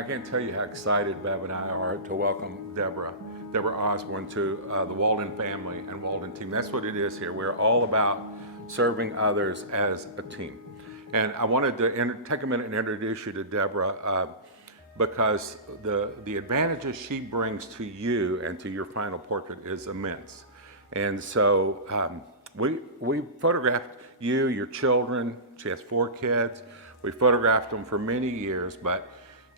I can't tell you how excited Bev and I are to welcome Deborah Osborne to the Walden family and Walden team. That's what it is here. We're all about serving others as a team. And I wanted to take a minute and introduce you to Deborah because the advantages she brings to you and to your final portrait is immense. And so we photographed you, your children. She has 4 kids. We photographed them for many years, but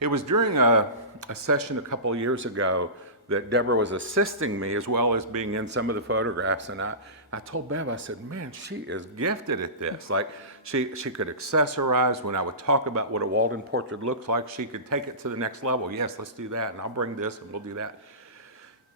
it was during a session a couple of years ago that Deborah was assisting me as well as being in some of the photographs. And I told Bev, I said, man, she is gifted at this. Like she could accessorize. When I would talk about what a Walden portrait looks like, she could take it to the next level. Yes, let's do that. And I'll bring this and we'll do that.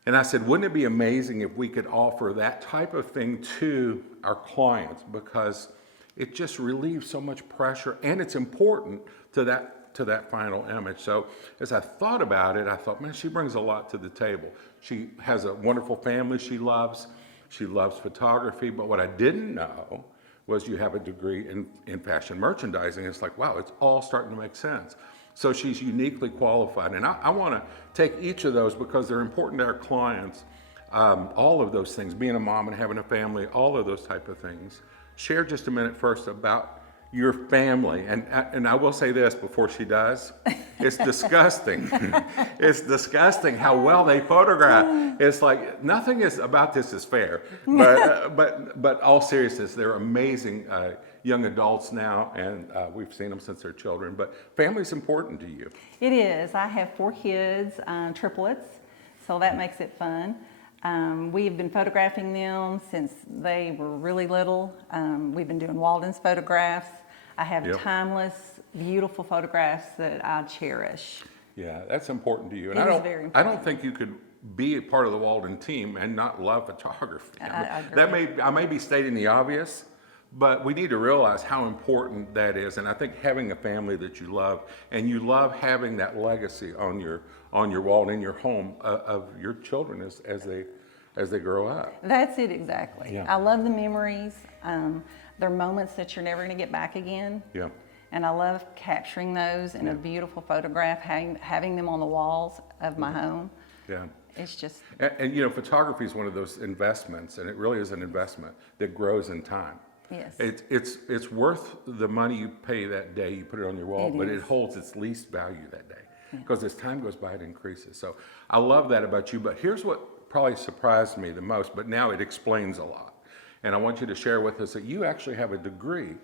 And I said, wouldn't it be amazing if we could offer that type of thing to our clients, because it just relieves so much pressure and it's important to that final image. So as I thought about it, I thought, man, she brings a lot to the table. She has a wonderful family she loves. She loves photography, but what I didn't know was you have a degree in fashion merchandising. It's like, wow, it's all starting to make sense. So she's uniquely qualified. And I want to take each of those because they're important to our clients. All of those things, being a mom and having a family, all of those type of things. Share just a minute first about your family. And I will say this before she does. It's disgusting. It's disgusting how well they photograph. It's like nothing is about this is fair. But all seriousness, they're amazing young adults now, and we've seen them since they're children. But family's important to you. It is. I have 4 kids, triplets, so that makes it fun. We've been photographing them since they were really little. We've been doing Walden's photographs. I have timeless, beautiful photographs that I cherish. Yeah, that's important to you. And It is very important. I don't think you could be a part of the Walden team and not love photography. I agree. I may be stating the obvious, but we need to realize how important that is. And I think having a family that you love, and you love having that legacy on your wall in your home of your children as they grow up. That's it exactly. Yeah. I love the memories. They're moments that you're never going to get back again. Yeah. And I love capturing those in a beautiful photograph, having them on the walls of my home. Yeah. It's just... And you know, photography is one of those investments, and it really is an investment that grows in time. Yes. It's worth the money you pay that day you put it on your wall, but it is. holds its least value that day. Because as time goes by, it increases. So I love that about you, but here's what probably surprised me the most, but now it explains a lot. And I want you to share with us that you actually have a degree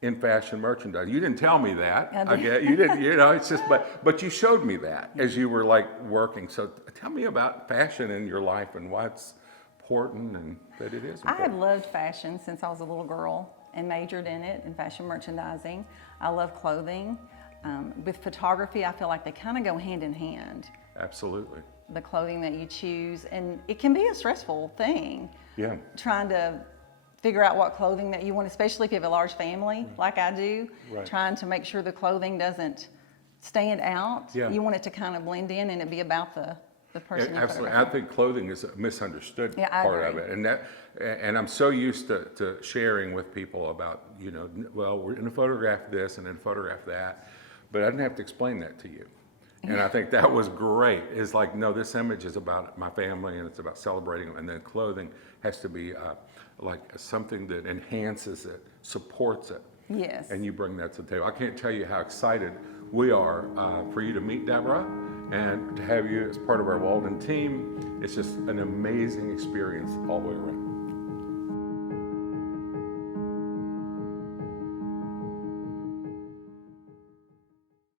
in fashion merchandising. You didn't tell me that. I did. You didn't, you know, it's just, but you showed me that as you were like working. So tell me about fashion in your life and why it's important and that it is important. I have loved fashion since I was a little girl and majored in it, in fashion merchandising. I love clothing. With photography, I feel like they kind of go hand in hand. Absolutely. The clothing that you choose, and it can be a stressful thing. Yeah. Trying to figure out what clothing that you want, especially if you have a large family like I do. Right. Trying to make sure the clothing doesn't stand out. Yeah. You want it to kind of blend in and it be about the person you're Absolutely. I photographing. think clothing is a misunderstood I part of agree. it. And I'm so used to sharing with people about, you know, well, we're going to photograph this and then photograph that. But I didn't have to explain that to you. And I think that was great. It's like, no, this image is about my family and it's about celebrating them. And then clothing has to be like something that enhances it, supports it. Yes. And you bring that to the table. I can't tell you how excited we are for you to meet Deborah and to have you as part of our Walden team. It's just an amazing experience all the way around.